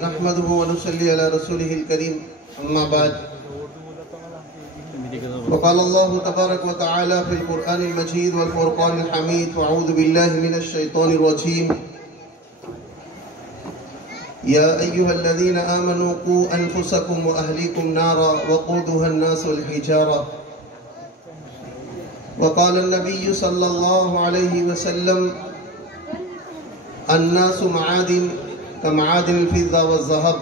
نحمده ونصلي على رسوله الكريم اما بعد وقال الله تبارك وتعالى في القرآن المجيد والفرقان الحميد واعوذ بالله من الشيطان الرجيم يا أيها الذين آمنوا قوا أنفسكم وأهليكم نارا وقودها الناس والحجارة وقال النبي صلى الله عليه وسلم الناس معادن كمعادن الفضة والذهب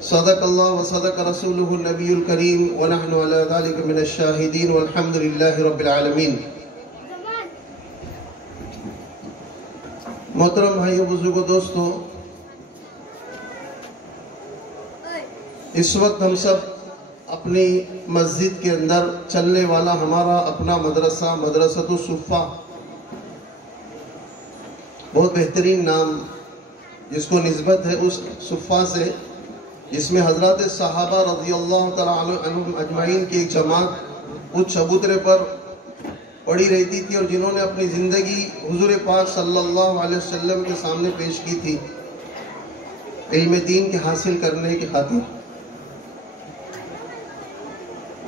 صدق الله وصدق رسوله النبي الكريم ونحن على ذلك من الشاهدين والحمد لله رب العالمين. محترم بھائیو بزرگو دوستو، اس وقت ہم سب اپنی مسجد کے اندر چلنے والا ہمارا اپنا مدرسہ مدرسۃ الصفا، بہت بہترین نام جس کو نسبت ہے اس صفا سے جس میں حضرات صحابہ رضی اللہ تعالی عنہم اجمعین کی ایک جماعت اس چبوترے پر پڑی رہتی تھی اور جنہوں نے اپنی زندگی حضور پاک صلی اللہ علیہ وسلم کے سامنے پیش کی تھی علم دین کے حاصل کرنے کی خاطر.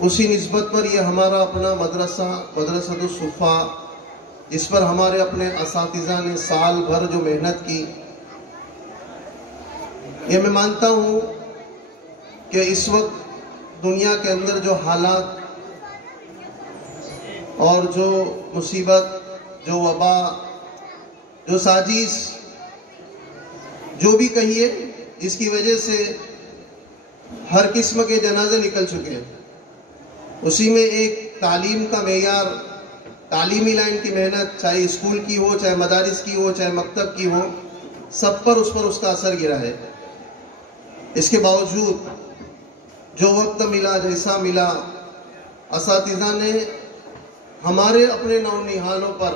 اسی نسبت پر یہ ہمارا اپنا مدرسہ مدرسۃ الصفا، جس پر ہمارے اپنے اساتذہ نے سال بھر جو محنت کی، یہ میں مانتا ہوں کہ اس وقت دنیا کے اندر جو حالات اور جو مصیبت، جو وبا، جو سازش، جو بھی کہیے، اس کی وجہ سے ہر قسم کے جنازے نکل چکے ہیں. اسی میں ایک تعلیم کا معیار، تعلیمی لائن کی محنت، چاہے اسکول کی ہو، چاہے مدارس کی ہو، چاہے مکتب کی ہو، سب پر اس کا اثر گرا ہے. اس کے باوجود جو وقت ملا، جیسا ملا، اساتذہ نے ہمارے اپنے نونہالوں پر،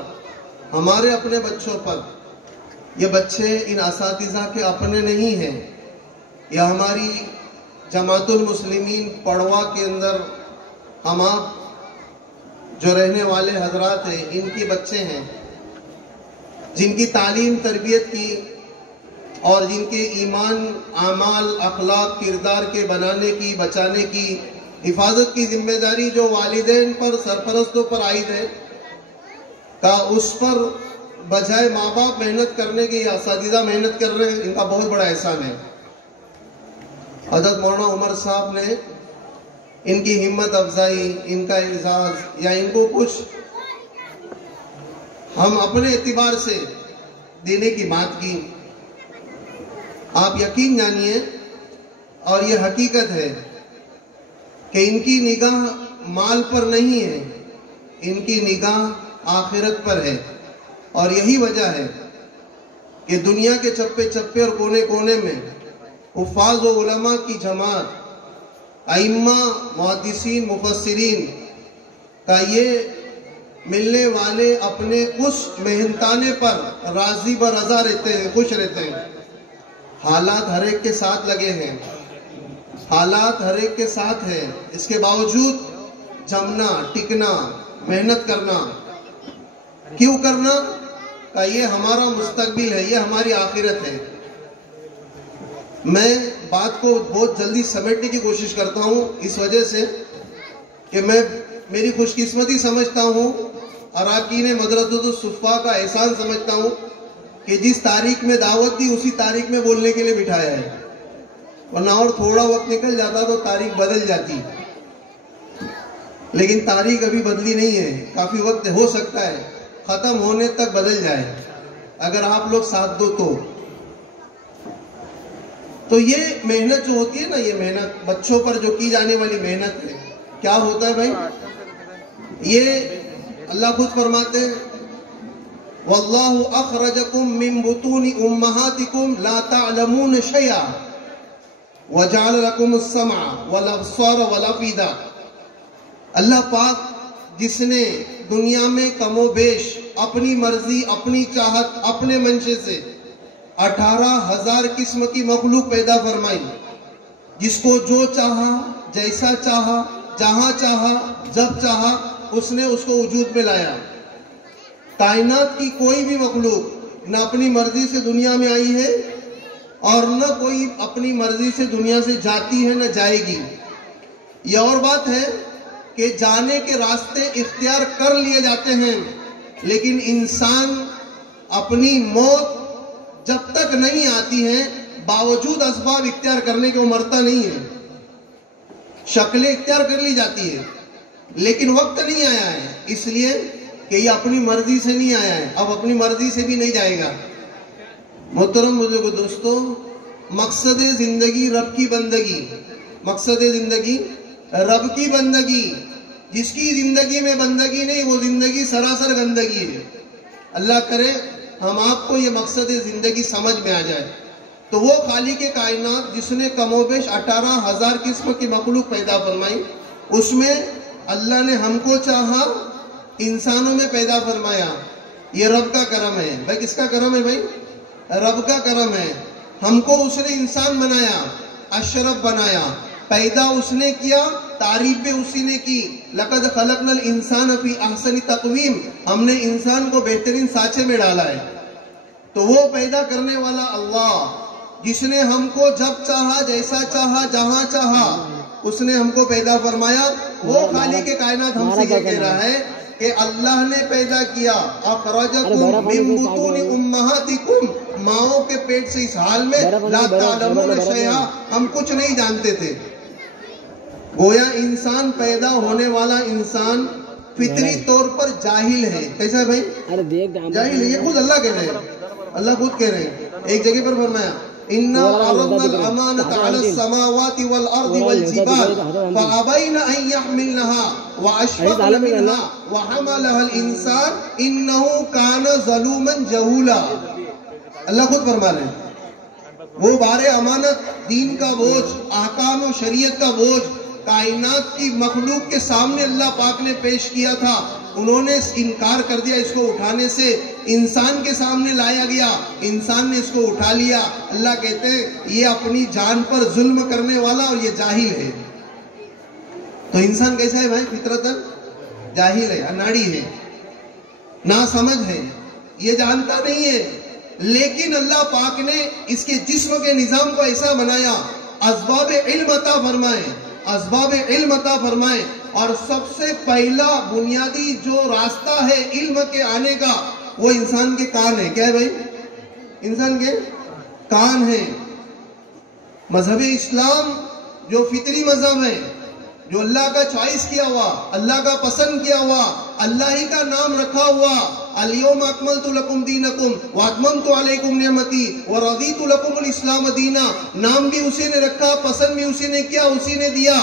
ہمارے اپنے بچوں پر، یہ بچے ان اساتذہ کے اپنے نہیں ہیں، یہ ہماری جماعت المسلمین پڑوا کے اندر ہم آپ جو رہنے والے حضرات ہیں ان کے بچے ہیں، جن کی تعلیم تربیت کی اور جن کے ایمان، اعمال، اخلاق، کردار کے بنانے کی، بچانے کی، حفاظت کی ذمہ داری جو والدین پر، سرپرستوں پر عائد ہے، کا اس پر بجائے ماں باپ محنت کرنے کے، یہ اساتذہ محنت کر رہے ہیں، ان کا بہت بڑا احسان ہے. حضرت مولانا عمر صاحب نے ان کی ہمت افزائی، ان کا اعزاز یا ان کو کچھ ہم اپنے اعتبار سے دینے کی بات کی. آپ یقین جانیے، اور یہ حقیقت ہے کہ ان کی نگاہ مال پر نہیں ہے، ان کی نگاہ آخرت پر ہے. اور یہی وجہ ہے کہ دنیا کے چپے چپے اور کونے کونے میں حفاظ و علماء کی جماعت، ائمہ، محدثین، مفسرین کا یہ ملنے والے اپنے اس محنتانے پر راضی برضا رہتے ہیں، خوش رہتے ہیں. حالات ہر ایک کے ساتھ لگے ہیں، حالات ہر ایک کے ساتھ ہیں، اس کے باوجود جمنا، ٹکنا، محنت کرنا. کیوں کرنا؟ کہ یہ ہمارا مستقبل ہے، یہ ہماری آخرت ہے. میں بات کو بہت جلدی سمیٹنے کی کوشش کرتا ہوں اس وجہ سے کہ میں میری خوش قسمتی سمجھتا ہوں، اراکین مدرسۃ الصفا کا احسان سمجھتا ہوں کہ جس تاریخ میں دعوت دی اسی تاریخ میں بولنے کے لیے بٹھایا ہے، ورنہ اور تھوڑا وقت نکل جاتا تو تاریخ بدل جاتی. لیکن تاریخ ابھی بدلی نہیں ہے، کافی وقت ہو سکتا ہے ختم ہونے تک بدل جائے اگر آپ لوگ ساتھ دو تو یہ محنت جو ہوتی ہے نا، یہ محنت بچوں پر جو کی جانے والی محنت ہے، کیا ہوتا ہے بھائی؟ یہ اللہ خود فرماتے ہیں وَاللَّهُ أَخْرَجَكُم مِّن بُطُونِ أُمَّهَاتِكُمْ لَا تَعْلَمُونَ شَيْئًا وَجَعَلَ لَكُمُ السَّمْعَ وَالْأَبْصَارَ وَالْأَفْئِدَةَ. اللہ پاک جس نے دنیا میں کم و بیش اپنی مرضی، اپنی چاہت، اپنے منشے سے 18,000 قسم کی مخلوق پیدا فرمائی، جس کو جو چاہا، جیسا چاہا، جہاں چاہا، جب چاہا، اس نے اس کو وجود میں لایا۔ کائنات کی کوئی بھی مخلوق نہ اپنی مرضی سے دنیا میں آئی ہے اور نہ کوئی اپنی مرضی سے دنیا سے جاتی ہے نہ جائے گی۔ یہ اور بات ہے کہ جانے کے راستے اختیار کر لیے جاتے ہیں، لیکن انسان اپنی موت جب تک نہیں آتی ہے باوجود اسباب اختیار کرنے کے وہ مرتا نہیں ہے۔ شکلیں اختیار کر لی جاتی ہے لیکن وقت نہیں آیا ہے، اس لیے کہ یہ اپنی مرضی سے نہیں آیا ہے، اب اپنی مرضی سے بھی نہیں جائے گا۔ محترم بزرگو دوستو، مقصد زندگی رب کی بندگی، مقصد زندگی رب کی بندگی۔ جس کی زندگی میں بندگی نہیں وہ زندگی سراسر گندگی ہے۔ اللہ کرے ہم آپ کو یہ مقصد زندگی سمجھ میں آ جائے۔ تو وہ خالق کائنات جس نے کم و بیش 18,000 قسم کی مخلوق پیدا فرمائی، اس میں اللہ نے ہم کو چاہا، انسانوں میں پیدا فرمایا۔ یہ رب کا کرم ہے۔ بھائی کس کا کرم ہے؟ بھائی رب کا کرم ہے۔ ہم کو اس نے انسان بنایا، اشرف بنایا، پیدا اس نے کیا، تعریف بھی اسی نے کی۔ لقد خلقنا الانسان فی احسن تقویم، ہم نے انسان کو بہترین سانچے میں ڈالا ہے۔ تو وہ پیدا کرنے والا اللہ جس نے ہم کو جب چاہا، جیسا چاہا، جہاں چاہا، اس نے ہم کو پیدا فرمایا۔ وہ خالق کائنات ہم سے یہ کہہ رہا ہے کہ اللہ نے پیدا کیا، اخرجکم من بطون امہاتکم، ماؤں کے پیٹ سے اس حال میں لا تعلمون شیئا، ہم کچھ نہیں جانتے تھے۔ گویا انسان پیدا ہونے والا انسان فطری طور پر جاہل ہے۔ کیسا ہے بھائی؟ جاہل ہے، یہ خود اللہ کہہ رہے ہیں، اللہ خود کہہ رہے ہیں۔ ایک جگہ پر فرمایا اِنَّا عَرَضْنَا الْأَمَانَةَ عَلَى السَّمَاوَاتِ وَالْأَرْضِ وَالْجِبَالِ فَأَبَيْنَ أَن يَحْمِلْنَهَا وَأَشْفَقْنَ مِنْهَا وَحَمَلَهَا الْإِنسَانُ إِنَّهُ كَانَ ظَلُومًا جَهُولًا۔ اللہ خود فرما رہے ہیں وہ بار امانت، دین کا بوجھ، احکام و شریعت کا بوجھ کائنات کی مخلوق کے سامنے اللہ پاک نے پیش کیا تھا، انہوں نے انکار کر دیا اس کو اٹھانے سے۔ انسان کے سامنے لایا گیا، انسان نے اس کو اٹھا لیا۔ اللہ کہتے ہیں یہ اپنی جان پر ظلم کرنے والا اور یہ جاہل ہے۔ تو انسان کیسا ہے بھائی؟ فطرتاً جاہل ہے، اناڑی ہے، ناسمجھ ہے، یہ جانتا نہیں ہے۔ لیکن اللہ پاک نے اس کے جسم کے نظام کو ایسا بنایا، اسباب علم عطا فرمائے، اسباب علم عطا فرمائے۔ اور سب سے پہلا بنیادی جو راستہ ہے علم کے آنے کا وہ انسان کے کان ہے۔ کیا ہے بھائی؟ انسان کے کان ہے۔ مذہب اسلام جو فطری مذہب ہے، جو اللہ کا چوائس کیا ہوا، اللہ کا پسند کیا ہوا، اللہ ہی کا نام رکھا ہوا، الیوم اکملت لکم دینکم واتممت علیکم نعمتی ورضیت لکم الاسلام دینا، نام بھی اسی نے رکھا، پسند بھی اسی نے کیا، اسی نے دیا۔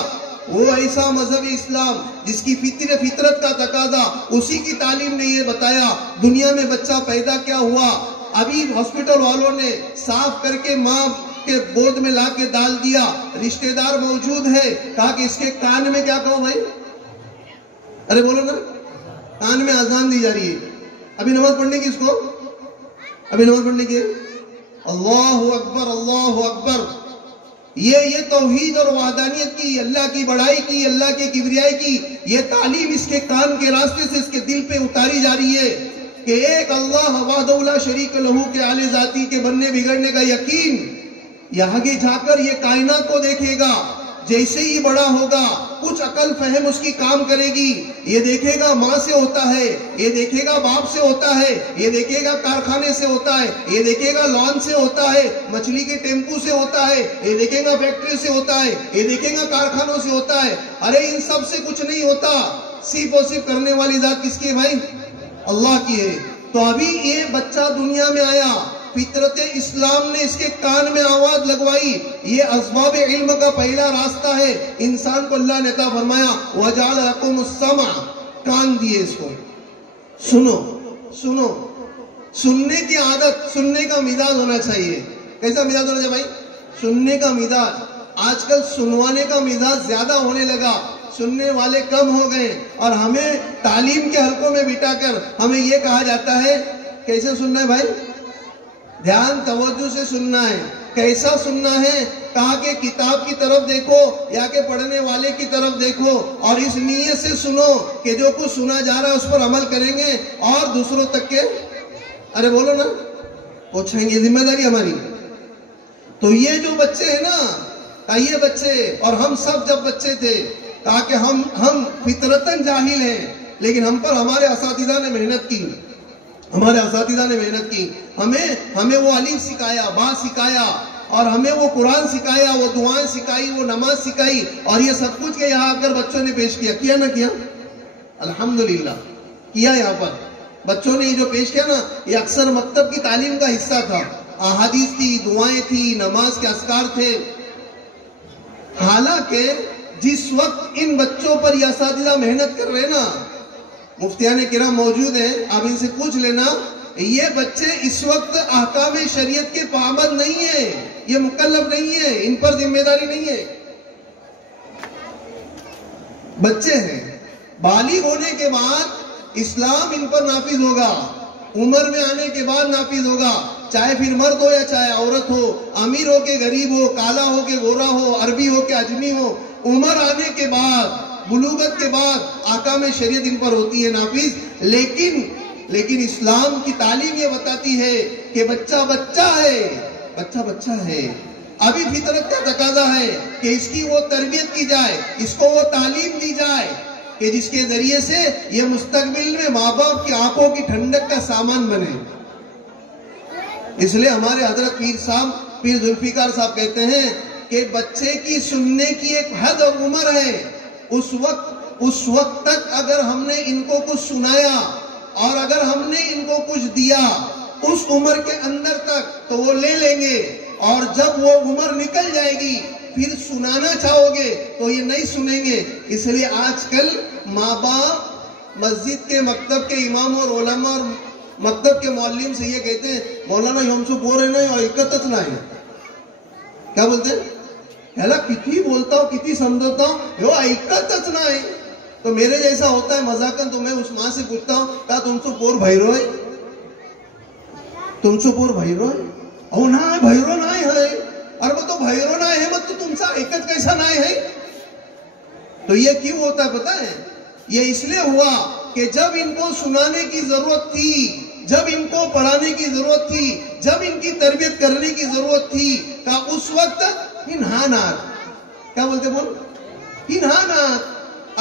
وہ ایسا مذہب اسلام جس کی فطرت کا تقاضا، اسی کی تعلیم نے یہ بتایا دنیا میں بچہ پیدا کیا ہوا۔ ابھی ہاسپٹل والوں نے صاف کر کے ماں کے گود میں لا کے ڈال دیا، رشتہ دار موجود ہے، کہا کہ اس کے کان میں کیا کہو بھائی؟ ارے بولو نا، کان میں اذان دی جا رہی ہے۔ ابھی نماز پڑھنے کی، اس کو ابھی نماز پڑھنے کی، اللہ اکبر اللہ اکبر۔ یہ توحید اور وحدانیت کی، اللہ کی بڑائی کی، اللہ کی کبریائی کی یہ تعلیم اس کے کان کے راستے سے اس کے دل پہ اتاری جا رہی ہے کہ ایک اللہ وحدہ لا شریک لہو کے اعلی ذاتی کے بننے بگڑنے کا یقین۔ یہ آگے جا کر یہ کائنات کو دیکھے گا، جیسے ہی بڑا ہوگا کچھ عقل فہم اس کی کام کرے گی، یہ دیکھے گا ماں سے ہوتا ہے، یہ دیکھے گا باپ سے ہوتا ہے، یہ دیکھے گا کارخانے سے ہوتا ہے، یہ دیکھے گا لان سے ہوتا ہے، مچھلی کے ٹیمپو سے ہوتا ہے، یہ دیکھے گا فیکٹری سے ہوتا ہے، یہ دیکھے گا کارخانوں سے ہوتا ہے۔ ارے ان سب سے کچھ نہیں ہوتا، صرف اور صرف کرنے والی ذات کس کی ہے بھائی؟ اللہ کی ہے۔ تو ابھی یہ بچہ دنیا میں آیا، فطرت اسلام نے اس کے کان میں آواز لگوائی، یہ اسباب علم کا پہلا راستہ ہے۔ انسان کو اللہ نے عطا فرمایا وَجَعَلَ لَكُمُ السَّمْعَ، کان دیے اس کو، سنو سنو، سننے کی عادت، سننے کا مزاج ہونا چاہیے۔ کیسا مزاج ہونا چاہیے بھائی؟ سننے کا مزاج۔ آج کل سنوانے کا مزاج زیادہ ہونے لگا، سننے والے کم ہو گئے، اور ہمیں تعلیم کے حلقوں میں بٹھا کر ہمیں یہ کہا جاتا ہے کیسے سننا ہے بھائی؟ دھیان توجہ سے سننا ہے۔ کیسا سننا ہے؟ کہا کہ کتاب کی طرف دیکھو یا کہ پڑھنے والے کی طرف دیکھو اور اس نیت سے سنو کہ جو کچھ سنا جا رہا ہے اس پر عمل کریں گے اور دوسروں تک کے ارے بولو نا پہنچائیں گے. ذمہ داری ہماری. تو یہ جو بچے ہیں نا یہ بچے اور ہم سب جب بچے تھے تاکہ ہم فطرتاً جاہل ہیں لیکن ہم پر ہمارے اساتذہ نے محنت کی. ہمیں وہ الف سکھایا با سکھایا اور ہمیں وہ قرآن سکھایا وہ دعائیں سکھائی وہ نماز سکھائی اور یہ سب کچھ کہ یہاں اگر بچوں نے پیش کیا نہ کیا الحمدللہ کیا. یہاں پر بچوں نے یہ جو پیش کیا نا یہ اکثر مکتب کی تعلیم کا حصہ تھا. احادیث تھی دعائیں تھی نماز کے اذکار تھے. حالانکہ جس وقت ان بچوں پر یہ اساتذہ محنت کر رہے نا مفتیان کرام موجود ہیں آپ ان سے پوچھ لینا یہ بچے اس وقت احکام شریعت کے پابند نہیں ہیں یہ مکلف نہیں ہیں ان پر ذمہ داری نہیں ہے. بچے ہیں بالغ ہونے کے بعد اسلام ان پر نافذ ہوگا. عمر میں آنے کے بعد نافذ ہوگا چاہے پھر مرد ہو یا چاہے عورت ہو امیر ہو کہ غریب ہو کالا ہو کہ گورا ہو عربی ہو کہ اجمی ہو. عمر آنے کے بعد بلوغت کے بعد احکام شریعت ان پر ہوتی ہے نافذ. لیکن اسلام کی تعلیم یہ بتاتی ہے کہ بچہ بچہ ہے ابھی فطرت کا تقاضا ہے کہ اس کی وہ تربیت کی جائے اس کو وہ تعلیم دی جائے کہ جس کے ذریعے سے یہ مستقبل میں ماں باپ کی آنکھوں کی ٹھنڈک کا سامان بنے. اس لیے ہمارے حضرت پیر ذوالفقار صاحب کہتے ہیں کہ بچے کی سننے کی ایک حد اور عمر ہے. اس وقت تک اگر ہم نے ان کو کچھ سنایا اور اگر ہم نے ان کو کچھ دیا اس عمر کے اندر تک تو وہ لے لیں گے اور جب وہ عمر نکل جائے گی پھر سنانا چاہو گے تو یہ نہیں سنیں گے. اس لیے آج کل ماں باپ مسجد کے مکتب کے امام اور علماء اور مکتب کے معلم سے یہ کہتے ہیں مولانا ہم سے بول رہے ہیں اکتت نہ ہے. کیا بولتے ہیں کتنی بولتا ہوں کتنی سمجھوتا ہوں اکتت نہ ہے. تو میرے جیسا ہوتا ہے مذاقن تو میں اس ماں سے پوچھتا ہوں کیا تم سے پور بھائیرو ہے او نہ بھائیرو نہ ہے اور وہ تو بھائیرو نہ ہے مت تو تم سے ایکت کیسا نہ ہے. تو یہ کیوں ہوتا ہے پتا ہے یہ اس لیے ہوا کہ جب ان کو سنانے کی ضرورت تھی جب ان کو پڑھانے کی ضرورت تھی جب ان کی تربیت کرنے کی ضرورت تھی کہ اس وقت انہانات کیا بولتے انہانات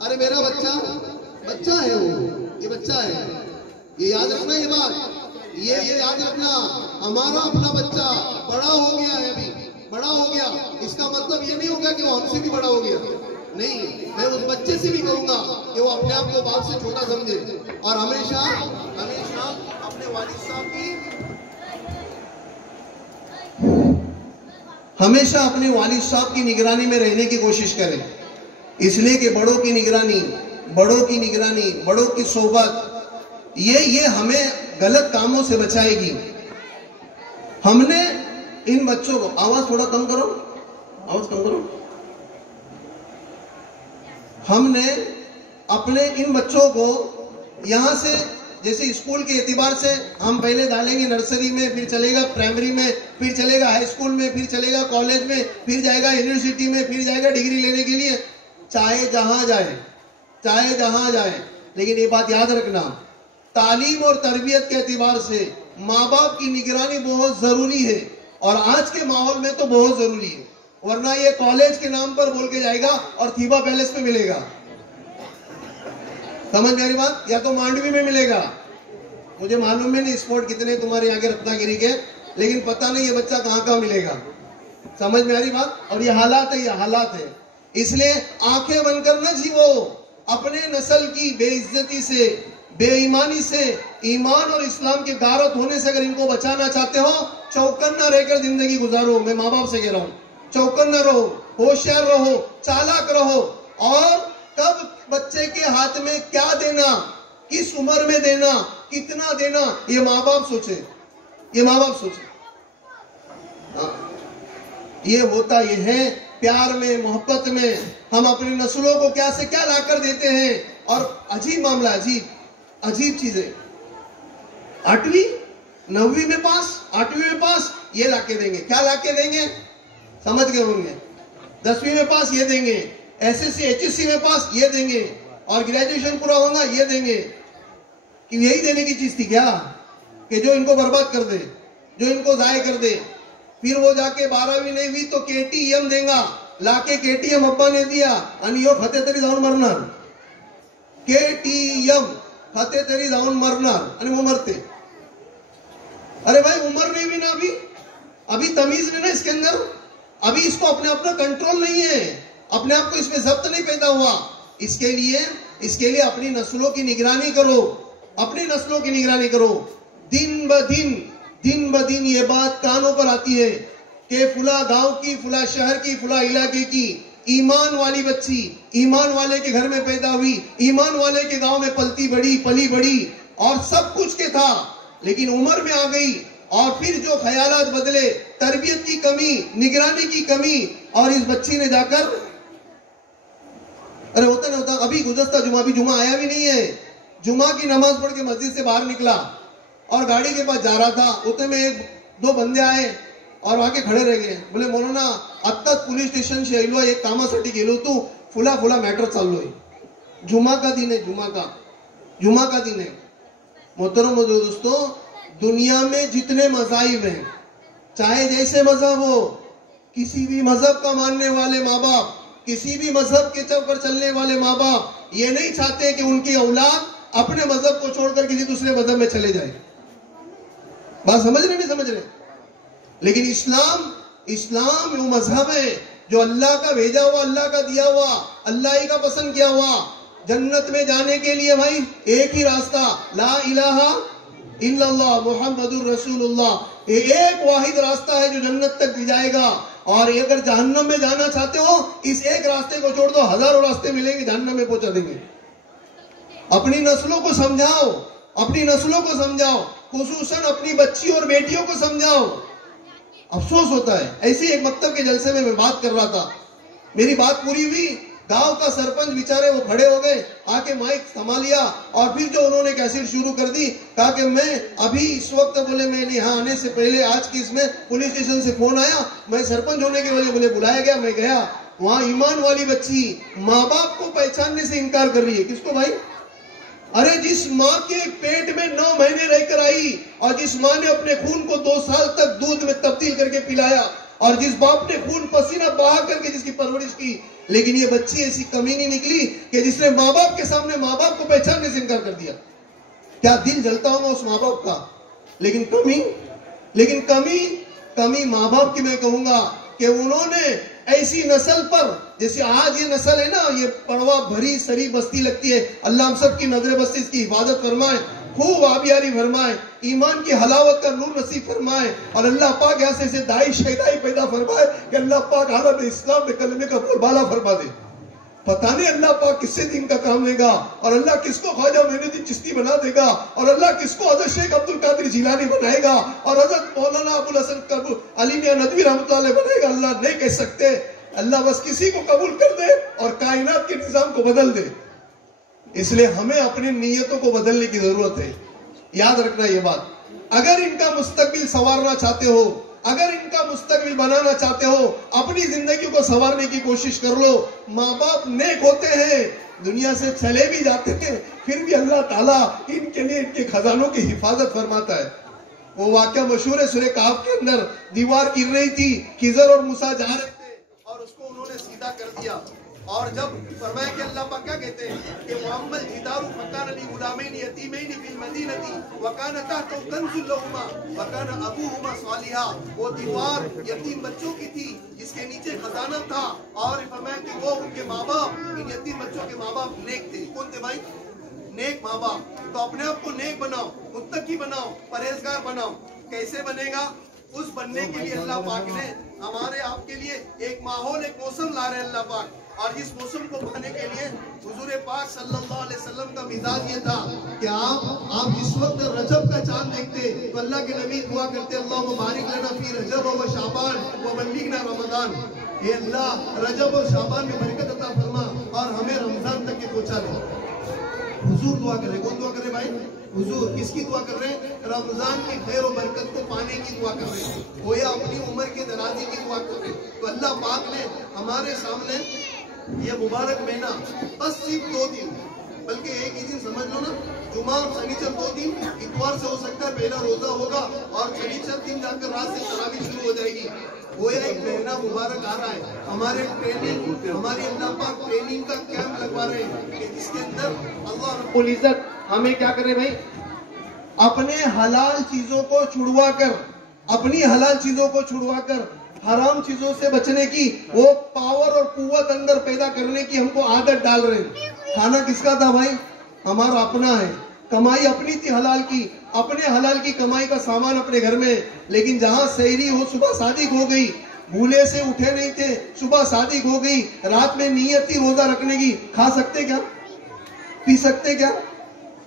ارے میرا بچہ ہے، وہ یہ بچہ ہے، یہ یاد رکھنا، یہ بات یہ یاد رکھنا، ہمارا اپنا بچہ بڑا ہو گیا ہے، ابھی بڑا ہو گیا، اس کا مطلب یہ نہیں ہوگا کہ وہ ہم سے بھی بڑا ہو گیا، نہیں، میں اس بچے سے بھی کہوں گا کہ وہ اپنے آپ کو باپ سے چھوٹا سمجھے اور ہمیشہ اپنے والد صاحب کی ہمیشہ اپنے والد صاحب کی نگرانی میں رہنے کی کوشش کریں، اس لیے کہ بڑوں کی نگرانی، بڑوں کی صحبت یہ ہمیں غلط کاموں سے بچائے گی۔ ہم نے ان بچوں کو آواز تھوڑا کم کرو، ہم نے اپنے ان بچوں کو یہاں سے جیسے اسکول کے اعتبار سے ہم پہلے ڈالیں گے نرسری میں، پھر چلے گا پرائمری میں، پھر چلے گا ہائی اسکول میں، پھر چلے گا کالج میں، پھر جائے گا یونیورسٹی میں، پھر جائے گا ڈگری لینے کے لیے، چاہے جہاں جائے، لیکن یہ بات یاد رکھنا، تعلیم اور تربیت کے اعتبار سے ماں باپ کی نگرانی بہت ضروری ہے، اور آج کے ماحول میں تو بہت ضروری ہے، ورنہ یہ کالج کے نام پر بول کے جائے گا اور تھیبا پیلس میں ملے گا، سمجھ میری بات، یا تو مانڈوی میں ملے گا، مجھے معلوم ہے نہیں اسپورٹ کتنے تمہارے آگے رتنا گری کے، لیکن پتہ نہیں یہ بچہ کہاں ملے گا، سمجھ میری بات، اور یہ حالات ہے، اس لیے آنکھیں بند کر نہ جیو، اپنے نسل کی بے عزتی سے، بے ایمانی سے، ایمان اور اسلام کے غارت ہونے سے اگر ان کو بچانا چاہتے ہو، چوکنا رہ کر زندگی گزارو، میں ماں باپ سے کہہ رہا ہوں، چوکنا رہو، ہوشیار رہو، چالاک رہو، اور کب بچے کے ہاتھ میں کیا دینا، کس عمر میں دینا، کتنا دینا، یہ ماں باپ سوچے، یہ ہوتا یہ ہے، پیار میں، محبت میں ہم اپنی نسلوں کو کیا سے کیا لا کر دیتے ہیں، اور عجیب معاملہ، عجیب چیزیں، 8ویں 9ویں میں پاس یہ لا کے دیں گے، کیا لا کے دیں گے سمجھ گئے ہوں گے، 10ویں میں پاس یہ دیں گے، SSC HSC میں پاس یہ دیں گے، اور گریجویشن پورا ہوگا یہ دیں گے، کہ یہی دینے کی چیز تھی کیا، کہ جو ان کو برباد کر دے، جو ان کو ضائع کر دے، پھر وہ جا کے 12ویں نہیں ہوئی تو KTM دیں گا، لا کے KTM ابا نے دیا، انیو فتح تری داؤن مرنر، KTM فتح تری داؤن مرنر، انیو وہ مرتے، ارے بھائی عمر نہیں بھی نا، ابھی تمیز نہیں نا اس کے اندر، ابھی اس کو اپنا کنٹرول نہیں ہے، اپنے آپ کو اس میں ضبط نہیں پیدا ہوا، اس کے لیے اپنی نسلوں کی نگرانی کرو، دن بدن یہ بات کانوں پر آتی ہے کہ فلاں گاؤں کی، فلاں شہر کی، فلاں علاقے کی ایمان والی بچی، ایمان والے کے گھر میں پیدا ہوئی، ایمان والے کے گاؤں میں پلی بڑی اور سب کچھ کے تھا، لیکن عمر میں آ گئی، اور پھر جو خیالات بدلے، تربیت کی کمی، نگرانی کی کمی، اور اس بچی نے جا کر ہوتا ابھی گزشتہ جمعہ آیا بھی نہیں ہے، جمعہ کی نماز پڑھ کے مسجد سے باہر نکلا اور گاڑی کے پاس جا رہا تھا، اتنے میں 2 بندے آئے اور وہاں کے کھڑے رہ گئے، بولے مولانا اب تک پولیس اسٹیشن سے ایلو ایک کاما سٹی گیلو تو فلا میٹر چالو ہے، جمعہ کا دن ہے، محترم دوستو، دنیا میں جتنے مذاہب ہیں، چاہے جیسے مذہب ہو، کسی بھی مذہب کا ماننے والے ماں باپ، کسی بھی مذہب کے چل پر چلنے والے ماں باپ یہ نہیں چاہتے کہ ان کی اولاد اپنے مذہب کو چھوڑ کر کسی دوسرے مذہب میں چلے جائے، بات سمجھ رہے نہیں سمجھ رہے، لیکن اسلام وہ مذہب ہے جو اللہ کا بھیجا ہوا، اللہ کا دیا ہوا، اللہ ہی کا پسند کیا ہوا، جنت میں جانے کے لیے بھائی ایک ہی راستہ، لا الہ الا اللہ محمد الرسول اللہ، یہ ایک واحد راستہ ہے جو جنت تک بھی جائے گا، اور اگر جہنم میں جانا چاہتے ہو اس ایک راستے کو چھوڑ دو، ہزاروں راستے ملیں گے جہنم میں پہنچا دیں گے، اپنی نسلوں کو سمجھاؤ، خصوصاً اپنی بچی اور بیٹیوں کو سمجھاؤ، افسوس ہوتا ہے، ایسی ایک مکتب کے جلسے میں بات کر رہا تھا، میری بات پوری ہوئی، گاؤں کا سرپنچ بیچارے وہ کھڑے ہو گئے، آ کے مائک سنبھالیا، اور پھر جو انہوں نے کیسٹ شروع کر دی، کہا کہ میں ابھی اس وقت بولے میں یہاں آنے سے پہلے آج کی اس میں پولیس اسٹیشن سے فون آیا، میں سرپنچ ہونے کے وجہ بولے بلایا گیا، میں گیا، وہاں ایمان والی بچی ماں باپ کو پہچاننے سے انکار کر رہی ہے، کس کو بھائی؟ ارے جس ماں کے پیٹ میں 9 مہینے رہ کر آئی، اور جس ماں نے اپنے خون کو 2 سال تک دودھ میں تبدیل کر کے پلایا، اور جس باپ نے خون پسینہ بہا کر کے جس کی پرورش کی، لیکن یہ بچی ایسی کمینی نکلی کہ جس نے ماں باپ کے سامنے ماں باپ کو پہچاننے سے انکار کر دیا. کیا دل جلتا ہوگا اس ماں باپ کا. لیکن کمی ماں باپ کی میں کہوں گا کہ انہوں نے ایسی نسل پر، جیسے آج یہ نسل ہے نا، یہ پڑوا بھری سری بستی لگتی ہے. اللہ ہم سب کی نظر بستی اس کی حفاظت فرمائے، خوب آبیاری فرمائے، ایمان کی حلاوت کا نور نصیب فرمائے، اور اللہ پاک یہاں سے اسے دائی شہدائی پیدا فرمائے کہ اللہ پاک عالم اسلام میں کلمے کا بول بالا فرما دے. پتہ نہیں اللہ پاک کس سے دین کا کام لے گا، اور اللہ کس کو خواجہ معین الدین چشتی بنا دے گا، اور اللہ کس کو حضرت شیخ عبد القادر جیلانی بنائے گا، اور حضرت مولانا ابو الحسن علی میاں ندوی رحمۃ اللہ علیہ بنائے گا. اللہ نہیں کہہ سکتے. اللہ بس کسی کو قبول کر دے اور کائنات کے نظام کو بدل دے. اس لیے ہمیں اپنی نیتوں کو بدلنے کی ضرورت ہے. یاد رکھنا یہ بات. اگر ان کا مستقبل سنوارنا چاہتے ہو، اگر ان کا مستقبل بنانا چاہتے ہو، اپنی زندگی کو سنوارنے کی کوشش کر لو. ماں باپ نیک ہوتے ہیں، دنیا سے چلے بھی جاتے ہیں، پھر بھی اللہ تعالیٰ ان کے لیے ان کے خزانوں کی حفاظت فرماتا ہے. وہ واقعہ مشہور ہے سورہ کہف کے اندر. دیوار گر رہی تھی، خضر اور موسیٰ جا رہے تھے اور اس کو انہوں نے سیدھا کر دیا. اور جب فرمایا کہ اللہ پاک کیا کہتے ہیں کہ محمد جدار فکان علی غلامین یتیمین فی المدینہ وکان تحت کنز لہما وکان ابوہما صالحا. وہ دیوار یتیم بچوں کی تھی جس کے نیچے خزانہ تھا، اور فرمایا کہ وہ ان کے ماں باپ، ان یتیم بچوں کے ماں باپ نیک تھے. کون تھے بھائی؟ نیک ماں باپ. تو اپنے آپ کو نیک بناؤ، متقی بناؤ، پرہیزگار بناؤ. کیسے بنے گا؟ اس بننے کے لیے اللہ پاک نے ہمارے آپ کے لیے ایک ماحول، ایک موسم لا رہے اللہ پاک. اور اس موسم کو پانے کے لیے حضور پاک صلی اللہ علیہ وسلم کا مزاج یہ تھا کہ آپ جس وقت رجب کا چاند دیکھتے تو اللہ کے نبی دعا کرتے اللہم بارک لنا فی رجب و شعبان و بلغنا رمضان. اے اللہ رجب اور شعبان میں برکت عطا فرما اور ہمیں رمضان تک کے پہنچا دے. حضور دعا کر رہے. کون دعا کر رہے بھائی؟ حضور. کس کی دعا کر رہے ہیں؟ رمضان کی خیر و برکت کو پانے کی دعا کر رہے ہیں. گویا اپنی عمر کے درازی کی دعا کر رہے ہیں. تو اللہ پاک نے ہمارے سامنے یہ مبارک مہینہ بس صرف 2 دن، بلکہ ایک ہی دن سمجھ لو نا، جمعہ اور شنیچر 2 دن، اتوار سے ہو سکتا ہے پہلا روزہ ہوگا اور شنیچر دن جا کر رات سے تراویح شروع ہو جائے گی. وہ ایک مہینہ مبارک آ رہا ہے. ہماری اللہ پاک ٹریننگ کا کیمپ لگوا رہے ہیں کہ جس کے اندر اللہ رب العزت ہمیں کیا کرے بھائی؟ اپنے حلال چیزوں کو چھڑوا کر، اپنی حلال چیزوں کو چھڑوا کر حرام چیزوں سے بچنے کی وہ پاور اور قوت اندر پیدا کرنے کی ہم کو عادت ڈال رہے ہیں. کھانا کس کا تھا بھائی؟ ہمارا اپنا ہے. کمائی اپنی تھی حلال کی، اپنے حلال کی کمائی کا سامان اپنے گھر میں. لیکن جہاں سحری ہو، صبح صادق ہو گئی، بھولے سے اٹھے نہیں تھے، صبح صادق ہو گئی، رات میں نیت تھی روزہ رکھنے کی، کھا سکتے کیا؟ پی سکتے کیا؟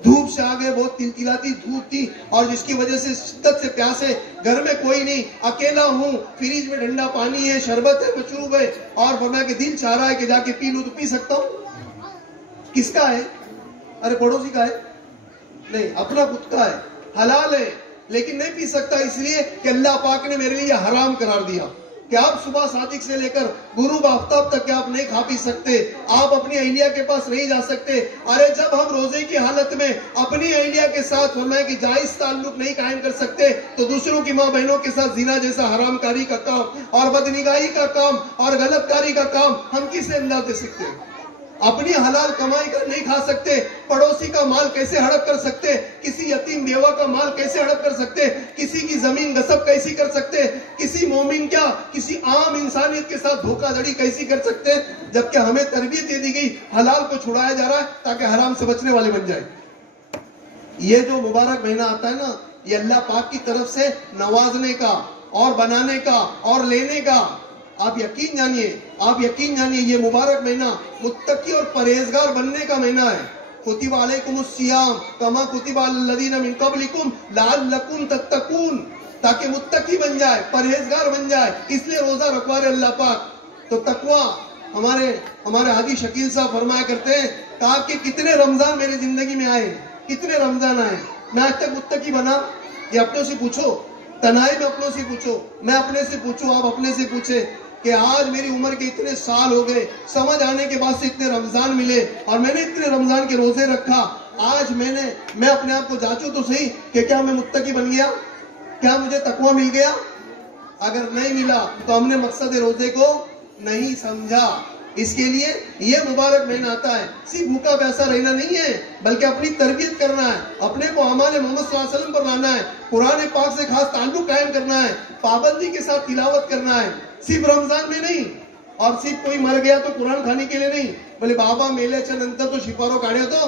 دھوپ سے آگے بہت تلتلاتی دھوپ تھی اور جس کی وجہ سے شدت سے پیاس ہے، گھر میں کوئی نہیں، اکیلا ہوں، فریج میں ٹھنڈا پانی ہے، شربت ہے، مشروب ہے، اور فرمایا کہ دل چاہ رہا ہے کہ جا کے پی لوں تو پی سکتا ہوں. کس کا ہے؟ ارے پڑوسی کا ہے؟ نہیں، اپنا خود کا ہے، حلال ہے، لیکن نہیں پی سکتا اس لیے کہ اللہ پاک نے میرے لیے حرام قرار دیا کہ آپ صبح صادق سے لے کر غروب آفتاب تک کہ آپ نہیں کھا پی سکتے، آپ اپنی اہلیہ کے پاس نہیں جا سکتے. ارے جب ہم روزے کی حالت میں اپنی اہلیہ کے ساتھ فرمایا کہ جائز تعلق نہیں قائم کر سکتے تو دوسروں کی ماں بہنوں کے ساتھ زنا جیسا حرام کاری کا کام اور بدنگاہی کا کام اور غلط کاری کا کام ہم کسے انداز دے سکتے ہیں؟ اپنی حلال کمائی کر نہیں کھا سکتے، پڑوسی کا مال کیسے ہڑپ کر سکتے، کسی یتیم بیوہ کا مال کیسے ہڑپ کر سکتے، کسی کی زمین غصب کیسی کر سکتے، کسی مومن کیا کسی عام انسانیت کے ساتھ دھوکہ دھڑی کیسی کر سکتے، جبکہ ہمیں تربیت دے دی گئی حلال کو چھڑایا جا رہا ہے تاکہ حرام سے بچنے والے بن جائیں. یہ جو مبارک مہینہ آتا ہے نا، یہ اللہ پاک کی طرف سے نوازنے کا اور بنانے کا اور لینے کا. آپ یقین جانیے یہ مبارک مہینہ متقی اور پرہیزگار بننے کا مہینہ ہے. کتب علیکم الصیام کما کتب علی الذین من قبلکم لعلکم تتقون، تاکہ متقی بن جائے، پرہیزگار بن جائے، اس لیے روزہ رکھوا رہے اللہ پاک. تو تقوی ہمارے حاجی شکیل صاحب فرمایا کرتے ہیں کہا کہ کتنے رمضان میرے زندگی میں آئے، کتنے رمضان آئے، میں آج تک متقی بنا؟ یہ اپنوں سے پوچھو، تنہائی میں اپنوں سے پوچھو، میں اپنے سے پوچھوں، آپ اپنے سے پوچھیں کہ آج میری عمر کے اتنے سال ہو گئے، سمجھ آنے کے بعد سے اتنے رمضان ملے اور میں نے اتنے رمضان کے روزے رکھا، آج میں اپنے آپ کو جانچوں تو صحیح کہ کیا میں متقی بن گیا، کیا مجھے تقوی مل گیا؟ اگر نہیں ملا تو ہم نے مقصد روزے کو نہیں سمجھا. اس کے لیے یہ مبارک مہینہ آتا ہے صرف بھوکا پیاسا رہنا نہیں ہے بلکہ اپنی تربیت کرنا ہے, اپنے کو اعمال محمد صلی اللہ علیہ وسلم پر لانا ہے, قرآن پاک سے خاص تعلق قائم کرنا ہے, پابندی کے ساتھ تلاوت کرنا ہے, صرف رمضان میں نہیں اور صرف کوئی مر گیا تو قرآن کھانے کے لیے نہیں. بولے بابا میلے ننتر تو شپارو کاڑیا تو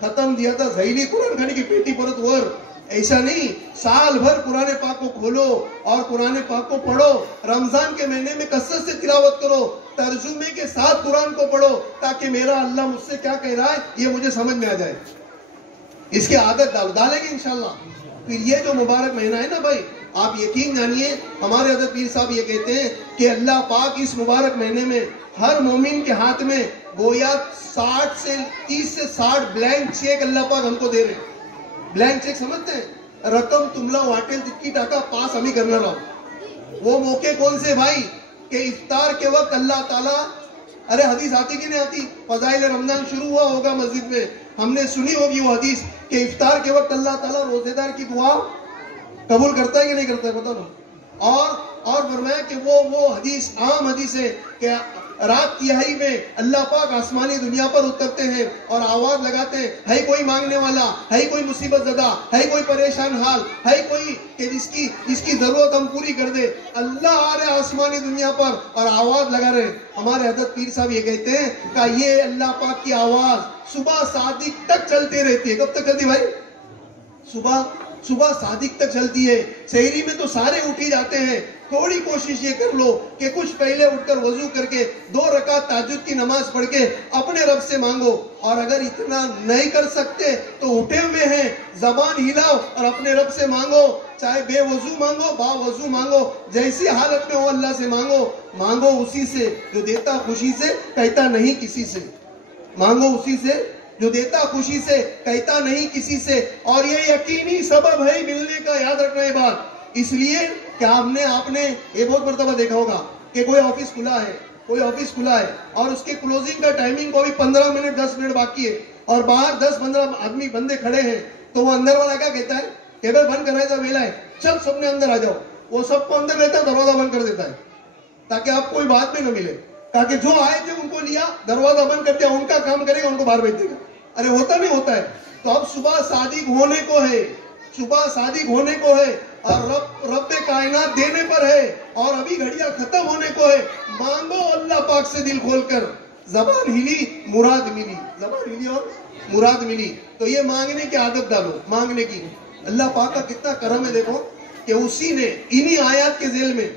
ختم دیا تھا زہیلی قرآن کھانے کی پیٹی پرت ور. ایسا نہیں, سال بھر قرآن پاک کو کھولو اور قرآن پاک کو پڑھو. رمضان کے مہینے میں کثرت سے تلاوت کرو, ترجمے کے ساتھ قرآن کو پڑھو تاکہ میرا اللہ مجھ سے کیا کہہ رہا ہے یہ مجھے سمجھ میں آ جائے. اس کی عادت ڈالیں گے انشاءاللہ. پھر یہ جو مبارک مہینہ ہے نا بھائی, آپ یقین جانیے ہمارے حضرت پیر صاحب یہ کہتے ہیں کہ اللہ پاک اس مبارک مہینے میں ہر مومن کے ہاتھ میں گویا 30 سے 60 بلینک چیک اللہ پاک ہم کو دے رہے ہیں. بلینک چیک سمجھتے ہیں, رقم تملا واٹل تکی ٹاکا پاس ہمیں کرنا رہا. وہ موقع کون سے بھائی کہ افطار کے وقت اللہ تعالیٰ, ارے حدیث آتی کہ نہیں آتی, فضائل رمضان شروع ہوا ہوگا مسجد میں, ہم نے سنی ہوگی وہ حدیث کہ افطار کے وقت اللہ تعالیٰ روزے دار کی دعا قبول کرتا ہے کہ نہیں کرتا ہے, پتہ نا. اور فرمایا کہ وہ حدیث عام حدیث ہے کہ رات تہائی میں اللہ پاک آسمانی دنیا پر اترتے ہیں اور آواز لگاتے ہیں, ہے کوئی مانگنے والا, ہے کوئی مصیبت زدہ, ہے کوئی پریشان حال, ہے کوئی کہ جس کی ضرورت ہم پوری کر دے. اللہ آ رہے آسمانی دنیا پر اور آواز لگا رہے. ہمارے حضرت پیر صاحب یہ کہتے ہیں کہ یہ اللہ پاک کی آواز صبح صادق تک چلتے رہتی ہے. کب تک چلتی بھائی؟ صبح صادق تک چلتی ہے. سحری میں تو سارے اٹھی جاتے ہیں. تھوڑی کوشش یہ کر لو کہ کچھ پہلے اٹھ کر وضو کر کے 2 رکعت تہجد کی نماز پڑھ کے اپنے رب سے مانگو. اور اگر اتنا نہیں کر سکتے تو اٹھے ہوئے ہیں, زبان ہلاؤ اور اپنے رب سے مانگو. چاہے بے وضو مانگو, با وضو مانگو, جیسی حالت میں ہو اللہ سے مانگو اسی سے جو دیتا خوشی سے کہتا نہیں کسی سے. مانگو اسی سے جو دیتا خوشی سے کہتا نہیں کسی سے. اور یہ یقینی سبب ہے ملنے کا, یاد رکھنا یہ بات. اس لیے کہ آپ نے یہ بہت مرتبہ دیکھا ہوگا کہ کوئی آفس کھلا ہے اور اس کے کلوزنگ کا ٹائمنگ کو بھی 15 منٹ 10 منٹ باقی ہے اور باہر 10-15 آدمی بندے کھڑے ہیں, تو وہ اندر والا کیا کہتا ہے کہ بھائی بند کرائے ویلا ہے, چل سب نے اندر آ جاؤ. وہ سب کو اندر لیتا ہے, دروازہ بند کر دیتا ہے تاکہ آپ کوئی بات میں نہ ملے, تاکہ جو آئے تھے ان کو لیا, دروازہ بند کر دیا, ان کا کام کرے گا, ان کو باہر بھیج دے گا. ارے ہوتا نہیں ہوتا ہے. تو اب صبح صادق ہونے کو ہے اور رب کائنات دینے پر ہے اور ابھی گھڑیاں ختم ہونے کو ہے. مانگو اللہ پاک سے دل کھول کر, زبان ہلی اور مراد ملی. تو یہ مانگنے کی عادت ڈالو, مانگنے کی. اللہ پاک کا کتنا کرم ہے, دیکھو کہ اسی نے انہی آیات کے ذیل میں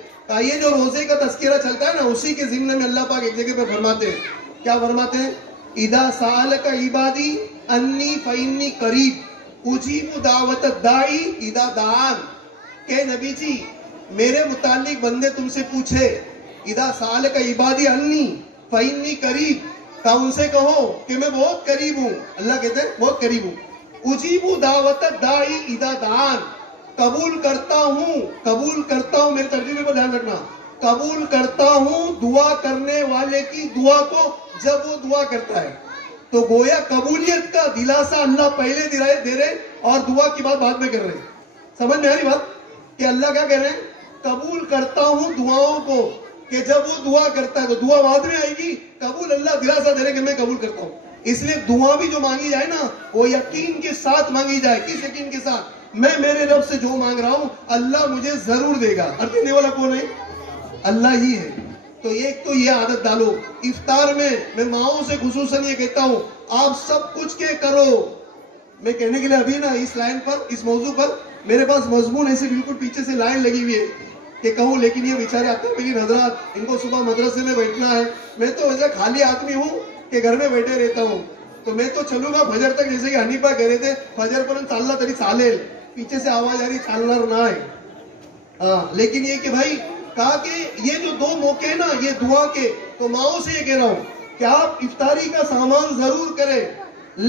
یہ جو روزے کا تذکرہ چلتا ہے نا, اسی کے ضمن میں اللہ پاک ایک جگہ پہ فرماتے ہیں. کیا فرماتے ہیں؟ اذا سألک عبادی انی فإنی قریب اجیب دعوت الداعی اذا دعان. کہ نبی جی میرے متعلق بندے تم سے پوچھے, اذا سألک عبادی انی فإنی قریب, کہ ان سے کہو کہ میں بہت قریب ہوں. اللہ کہتے ہیں بہت قریب ہوں. اجیب دعوت الداعی اذا دعان, قبول کرتا ہوں, میرے ترجمے پر دھیان رکھنا, قبول کرتا ہوں دعا کرنے والے کی دعا کو جب وہ دعا کرتا ہے. تو گویا قبولیت کا دلاسا اللہ پہلے دے رہے اور دعا کی بات بعد میں کر رہے. سمجھ میں آ رہی بات کہ اللہ کیا کہہ رہے ہیں؟ قبول کرتا ہوں دعاؤں کو, کہ جب وہ دعا کرتا ہے تو دعا بعد میں آئے گی. قبول اللہ دلاسا دے رہے کہ میں قبول کرتا ہوں. اس لیے دعا بھی جو مانگی جائے نا, وہ یقین کے ساتھ مانگی جائے. کس یقین کے ساتھ؟ میں میرے رب سے جو مانگ رہا ہوں اللہ مجھے ضرور دے گا. اور دینے والا کون ہے؟ اللہ ہی ہے. تو ایک تو یہ عادت ڈالو. افطار میں ماؤں سے خصوصاً یہ کہتا ہوں, آپ سب کچھ کے کرو. میں کہنے کے لیے ابھی نا اس لائن پر, اس موضوع پر میرے پاس مضمون ایسے بالکل پیچھے سے لائن لگی ہوئی ہے کہ کہوں, لیکن یہ بیچارے آتے ہیں میری حضرات, ان کو صبح مدرسے میں بیٹھنا ہے. میں تو ویسے خالی آدمی ہوں کہ گھر میں بیٹھے رہتا ہوں, تو میں تو چلوں گا فجر تک. جیسے کہ حنیفہ کہہ رہے تھے فجر پر چالنا تری سالے, پیچھے سے آواز آ رہی چالنا نہ ہے. لیکن یہ کہ بھائی کہا کہ یہ جو 2 موقع نا یہ دعا کے, تو ماؤں سے یہ کہہ رہا ہوں کہ آپ افطاری کا سامان ضرور کریں,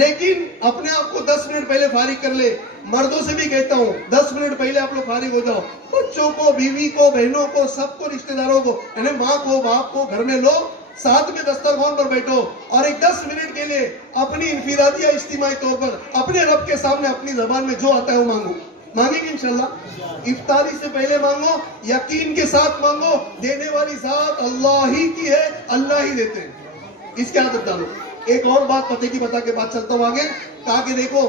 لیکن اپنے آپ کو 10 منٹ پہلے فارغ کر لے. مردوں سے بھی کہتا ہوں 10 منٹ پہلے آپ لوگ فارغ ہو جاؤ. بچوں کو, بیوی کو, بہنوں کو, سب کو, رشتہ داروں کو, یعنی ماں کو, باپ کو گھر میں لو, ساتھ میں دسترخوان پر بیٹھو اور ایک 10 منٹ کے لیے اپنی انفرادی یا اجتماعی طور پر اپنے رب کے سامنے اپنی زبان میں جو آتا ہے وہ مانگو. مانگیں گے انشاءاللہ. افطاری سے پہلے مانگو, یقین کے ساتھ مانگو, دینے والی ذات اللہ ہی کی ہے, اللہ ہی دیتے ہیں. اس کی عادت ڈالو. ایک اور بات پتے کی بتا کے بات چلتا ہوں آگے. کہا کہ دیکھو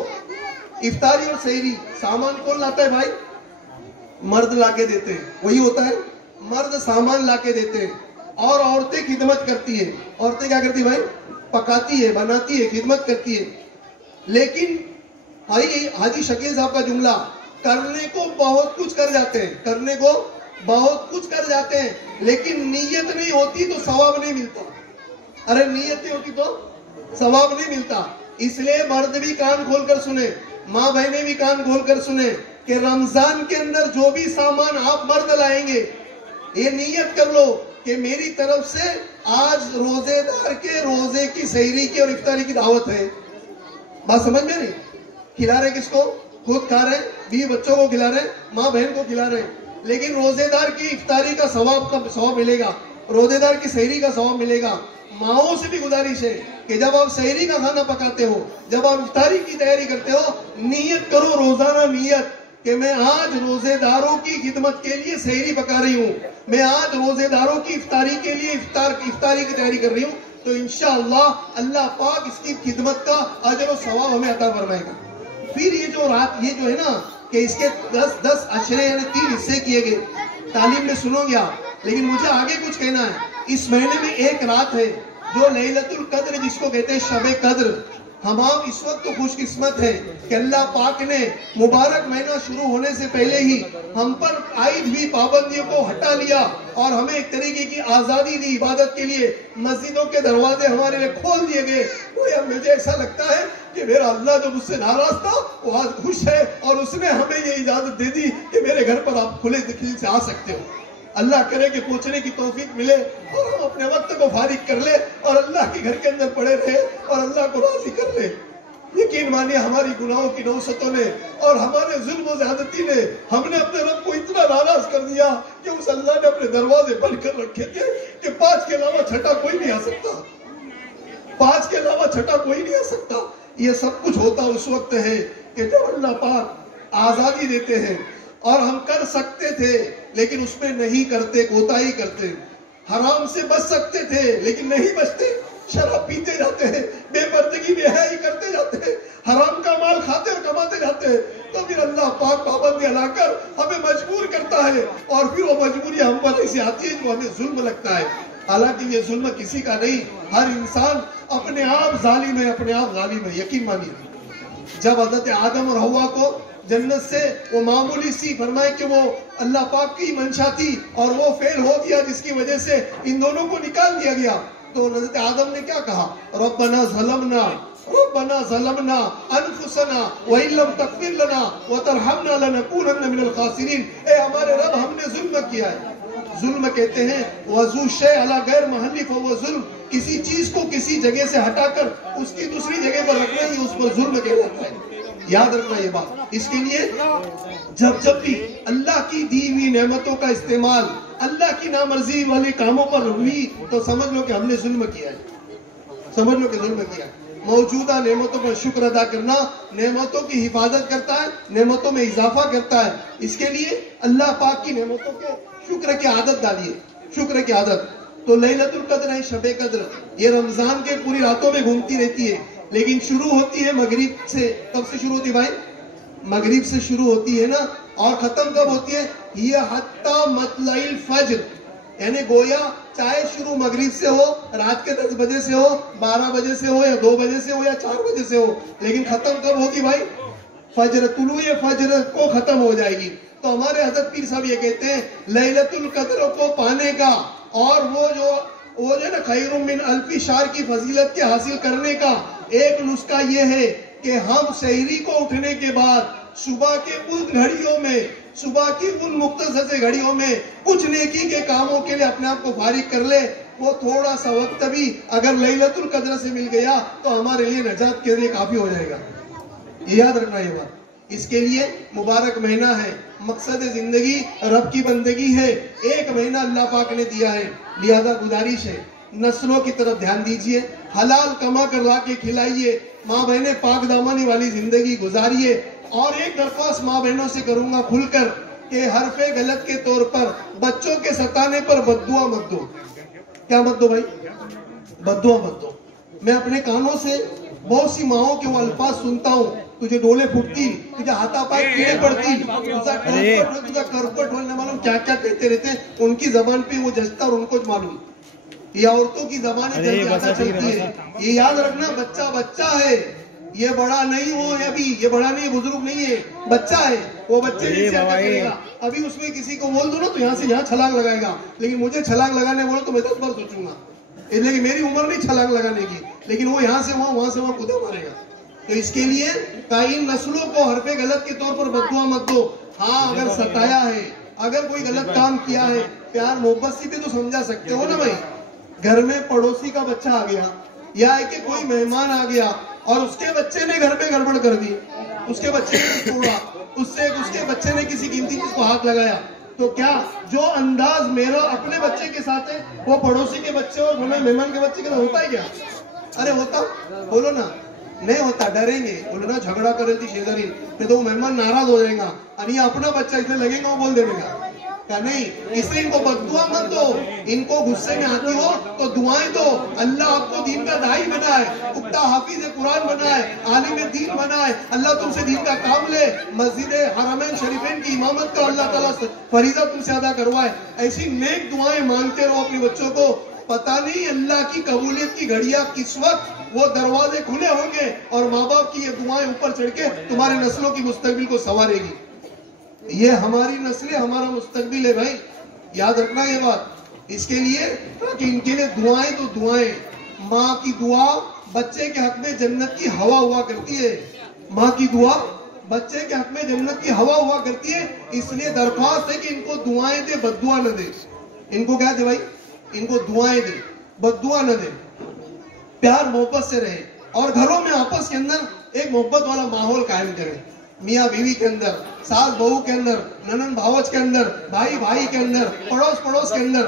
افطاری اور سحری سامان کون لاتا ہے بھائی؟ مرد لا کے دیتے ہیں. وہی ہوتا ہے, مرد سامان لا کے دیتے ہیں اور عورتیں خدمت کرتی ہیں. عورتیں کیا کرتی بھائی؟ پکاتی ہے, بناتی ہے, خدمت کرتی ہے. لیکن بھائی حاجی شکیل صاحب کا جملہ, کرنے کو بہت کچھ کر جاتے ہیں, کرنے کو بہت کچھ کر جاتے ہیں, لیکن نیت نہیں ہوتی تو ثواب نہیں ملتا. ارے نیت نہیں ہوتی تو ثواب نہیں ملتا. اس لیے مرد بھی کان کھول کر سنیں, ماں بہنیں بھی کان کھول کر سنیں کہ رمضان کے اندر جو بھی سامان آپ مرد لائیں گے, یہ نیت کر لو کہ میری طرف سے آج روزے دار کے روزے کی, سحری کی اور افطاری کی دعوت ہے. بات سمجھ میں نہیں؟ کھلا رہے کس کو؟ خود کھا رہے ہیں, بیوی بچوں کو کھلا رہے ہیں, ماں بہن کو کھلا رہے ہیں. لیکن روزے دار کی افطاری کا ثواب ملے گا, روزے دار کی سحری کا ثواب ملے گا. ماؤں سے بھی گزارش ہے کہ جب آپ سحری کا کھانا پکاتے ہو, جب آپ افطاری کی تیاری کرتے ہو, نیت کرو, روزانہ نیت کہ میں آج روزے داروں کی خدمت کے لیے سحری پکا رہی ہوں, میں آج روزے داروں کی افطاری کے لیے افطاری کی تیاری کر رہی ہوں. تو انشاءاللہ اللہ پاک اس کی خدمت کا اجر و ثواب ہمیں عطا فرمائے گا. پھر یہ جو رات, یہ جو ہے نا کہ اس کے 10 اشرے یعنی 3 حصے کیے گئے, تعلیم میں سنو گے آپ, لیکن مجھے آگے کچھ کہنا ہے. اس مہینے میں ایک رات ہے جو لیلۃ القدر جس کو کہتے ہیں شب قدر. ہم آپ اس وقت تو خوش قسمت ہیں کہ اللہ پاک نے مبارک مہینہ شروع ہونے سے پہلے ہی ہم پر عائد ہوئی پابندیوں کو ہٹا لیا اور ہمیں ایک طریقے کی آزادی دی عبادت کے لیے. مسجدوں کے دروازے ہمارے لیے کھول دیے گئے. مجھے ایسا لگتا ہے کہ میرا اللہ جو مجھ سے ناراض تھا وہ آج خوش ہے, اور اس نے ہمیں یہ اجازت دے دی کہ میرے گھر پر آپ کھلے دل سے آ سکتے ہو. اللہ کرے کہ پہنچنے کی توفیق ملے اور ہم اپنے وقت کو فارغ کر لیں اور اللہ کے گھر کے اندر پڑے رہے اور اللہ کو راضی کر لیں. یقین مانیے ہماری گناہوں کی نوستوں نے اور ہمارے ظلم و زیادتی نے ہم نے اپنے رب کو اتنا ناراض کر دیا کہ اس اللہ نے اپنے دروازے بند کر رکھے تھے کہ 5 کے علاوہ چھٹا کوئی نہیں آ سکتا, 5 کے علاوہ چھٹا کوئی نہیں آ سکتا. یہ سب کچھ ہوتا اس وقت ہے کہ جب اللہ پاک آزادی دیتے ہیں اور ہم کر سکتے تھے لیکن اس میں نہیں کرتے, کوتاہی کرتے. حرام سے بچ سکتے تھے لیکن نہیں بچتے, شراب پیتے جاتے ہیں, بے پردگی بے حیائی کرتے جاتے ہیں, حرام کا مال کھاتے اور کماتے جاتے ہیں. تو پھر اللہ پاک پابندیاں لا کر ہمیں مجبور کرتا ہے اور پھر وہ مجبوری ہم پر ایسی آتی ہے جو ہمیں ظلم لگتا ہے. حالانکہ یہ ظلم کسی کا نہیں, ہر انسان اپنے آپ ظالم ہے, اپنے آپ ظالم ہے. یقین مانیے جب حضرت آدم اور حوا کو جنت سے وہ معمولی سی فرمائے کہ وہ اللہ پاک کی منشا تھی اور وہ فیل ہو گیا جس کی وجہ سے ان دونوں کو نکال دیا گیا, تو حضرت آدم نے کیا کہا؟ ربنا ظلمنا انفسنا وان لم تغفر لنا وترحمنا لنكونن من الخاسرین. اے ہمارے رب ہم نے ظلم کیا ہے. ظلم کہتے ہیں وضو شے علی غیر محلی فهو ظلم, کسی چیز کو کسی جگہ سے ہٹا کر اس کی دوسری جگہ پر رکھنا ہی اس پر ظلم کہلاتا ہے. یاد رکھنا یہ بات. اس کے لیے جب بھی اللہ کی دی ہوئی نعمتوں کا استعمال اللہ کی نامرضی والے کاموں پر ہوئی تو سمجھ لو کہ ہم نے ظلم کیا ہے, سمجھ لو کہ ظلم کیا ہے. موجودہ نعمتوں پر شکر ادا کرنا نعمتوں کی حفاظت کرتا ہے, نعمتوں میں اضافہ کرتا ہے. اس کے لیے اللہ پاک کی نعمتوں کے شکر کی عادت ڈالیے, شکر کی عادت. تو لیلۃ القدر ہے شب قدر, یہ رمضان کے پوری راتوں میں گھومتی رہتی ہے, لیکن شروع ہوتی ہے مغرب سے. کب سے شروع ہوتی ہے بھائی؟ مغرب سے شروع ہوتی ہے نا, اور ختم کب ہوتی ہے؟ یہ حتی مطلع الفجر, یعنی گویا چاہے شروع مغرب سے ہو, رات کے 10 بجے سے ہو, 12 بجے سے ہو, یا 2 بجے سے ہو, یا 4 بجے سے ہو, لیکن ختم کب ہوتی بھائی؟ فجر, طلوع فجر کو ختم ہو جائے گی. تو ہمارے حضرت پیر صاحب یہ کہتے ہیں لیلۃ القدر کو پانے کا اور وہ جو نا خیر من الف شہر کی فضیلت کے حاصل کرنے کا ایک نسخہ یہ ہے کہ ہم سحری کو اٹھنے کے بعد صبح کے ان گھڑیوں میں, صبح کی ان مختصر سے گھڑیوں میں کچھ نیکی کے کاموں کے لیے اپنے آپ کو فارغ کر لے. وہ تھوڑا سا وقت بھی اگر لیلۃ القدر سے مل گیا تو ہمارے لیے نجات کے لیے کافی ہو جائے گا. یاد رکھنا یہ بات. اس کے لیے مبارک مہینہ ہے, مقصد زندگی رب کی بندگی ہے, ایک مہینہ اللہ پاک نے دیا ہے. لہذا گزارش ہے نسلوں کی طرف دھیان دیجئے, حلال کما کر لا کے کھلائیے, ماں بہنیں پاک دامانی والی زندگی گزاریے, اور ایک درخواست ماں بہنوں سے کروں گا کھل کر کہ حرف غلط کے طور پر بچوں کے ستانے پر بددعا مت دو. کیا مت دو بھائی؟ بددعا مت دو. میں اپنے کانوں سے بہت سی ماؤں کے وہ الفاظ سنتا ہوں, تجھے ڈولے پھٹتی, تجھے ہاتھا پائے کیڑے پڑتی, تجھے کرپٹ ہونے معلوم کیا کیا کہتے رہتے ہیں. ان کی زبان پہ وہ جچتا اور ان کو معلوم. یہ عورتوں کی زبانیں زیادہ چلتی ہے. یہ یاد رکھنا, بچہ بچہ ہے, یہ بڑا نہیں ہو, ابھی یہ بڑا نہیں, بزرگ نہیں ہے, بچہ ہے. وہ بچے نہیں سے کرے گا. ابھی اس میں کسی کو بول دو نا تو یہاں سے یہاں چھلانگ لگائے گا, لیکن مجھے چھلانگ لگانے بولو تو میں 10 بار سوچوں گا, لیکن میری عمر نہیں چھلانگ لگانے کی, لیکن وہ یہاں سے وہاں سے وہاں کودے مارے گا. تو اس کے لیے قائم نسلوں کو حرف غلط کے طور پر بددعا مت دو. ہاں اگر ستایا ہے, اگر کوئی غلط کام کیا ہے, پیار محبت سے بھی تو سمجھا سکتے ہو نا بھائی. گھر میں پڑوسی کا بچہ آ گیا, یا ہے کہ کوئی مہمان آ گیا اور اس کے بچے نے گھر پہ گڑبڑ کر دی, اس کے بچے نے توڑا, اس کے بچے نے کسی قیمتی چیز کو ہاتھ لگایا, تو کیا جو انداز میرا اپنے بچے کے ساتھ ہے وہ پڑوسی کے بچے اور مہمان کے بچے کے ساتھ ہوتا ہے کیا؟ ارے ہوتا, بولو نا. نہیں ہوتا, ڈریں گے, بولو نا جھگڑا کر رہی تھی شیزاری, نہیں تو وہ مہمان ناراض ہو جائے گا, اور یہ اپنا بچہ اس میں لگے گا وہ بول دے گا. کیا نہیں, اس لیے ان کو بددعا مت دو. ان کو غصے میں آتی ہو تو دعائیں دو. اللہ آپ کو دین کا داعی بنائے, اکتا حافظ قرآن بنائے, عالم دین بنائے. اللہ تم سے دین کا کام لے, مسجد حرمین شریفین کی امامت کا اللہ تعالیٰ فریضہ تم سے ادا کروائے. ایسی نیک دعائیں مانگتے رہو اپنے بچوں کو. پتہ نہیں اللہ کی قبولیت کی گھڑیاں کس وقت وہ دروازے کھلے ہوں گے, اور ماں باپ کی یہ دعائیں اوپر چڑھ کے تمہارے نسلوں کی مستقبل کو سنوارے گی. یہ ہماری نسلیں, ہمارا مستقبل ہے بھائی, یاد رکھنا یہ بات. اس کے لیے کہ ان کے لیے دعائیں تو دعائیں. ماں کی دعا بچے کے حق میں جنت کی ہوا ہوا کرتی ہے. ماں کی دعا بچے کے حق میں جنت کی ہوا ہوا کرتی ہے. اس لیے درخواست ہے کہ ان کو دعائیں دے, بددعا نہ دے. ان کو کیا دے بھائی؟ ان کو دعائیں دے, بددعا نہ دے. پیار محبت سے رہے, اور گھروں میں آپس کے اندر ایک محبت والا ماحول قائم کریں. میاں بیوی کے اندر, ساس بہو کے اندر, ننن بھاوج کے اندر, بھائی بھائی کے اندر, پڑوس کے اندر.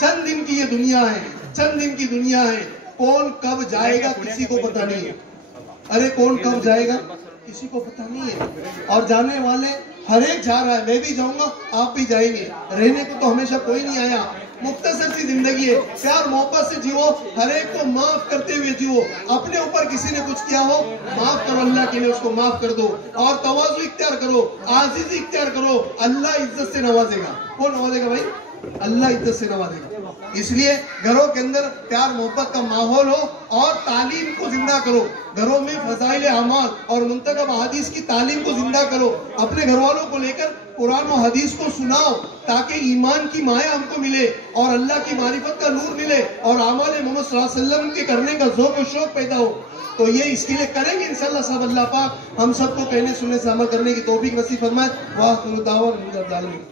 چند دن کی یہ دنیا ہے, چند دن کی دنیا ہے. کون کب جائے گا کسی کو پتہ نہیں ہے. ارے کون کب جائے گا کسی کو پتہ نہیں ہے. اور جانے والے ہر ایک جا رہا ہے, میں بھی جاؤں گا, آپ بھی جائیں گے. رہنے کو تو ہمیشہ کوئی نہیں آیا. مختصر سی زندگی ہے, پیار محبت سے جیو, ہر ایک کو معاف کرتے ہوئے جیو. اپنے اوپر کسی نے کچھ کیا ہو, معاف کرو, اللہ کے لیے اس کو معاف کر دو, اور تواضع اختیار کرو, عاجزی اختیار کرو. اللہ عزت سے نوازے گا. کون نوازے گا بھائی؟ اللہ عزت سے نوازے گا. اس لیے گھروں کے اندر پیار محبت کا ماحول ہو, اور تعلیم کو زندہ کرو. گھروں میں فضائل اعمال اور منتخب احادیث کی تعلیم کو زندہ کرو. اپنے گھر والوں کو لے کر قرآن و حدیث کو سناؤ, تاکہ ایمان کی مائع ہم کو ملے, اور اللہ کی معرفت کا نور ملے, اور اعمال محمد صلی اللہ علیہ وسلم کے کرنے کا ذوق و شوق پیدا ہو. تو یہ اس کے لیے کریں گے انشاءاللہ صاحب. اللہ پاک ہم سب کو کہنے سننے سے عمل کرنے کی توفیق نصیب فرمائے. وآخر دعوانا الحمدللہ.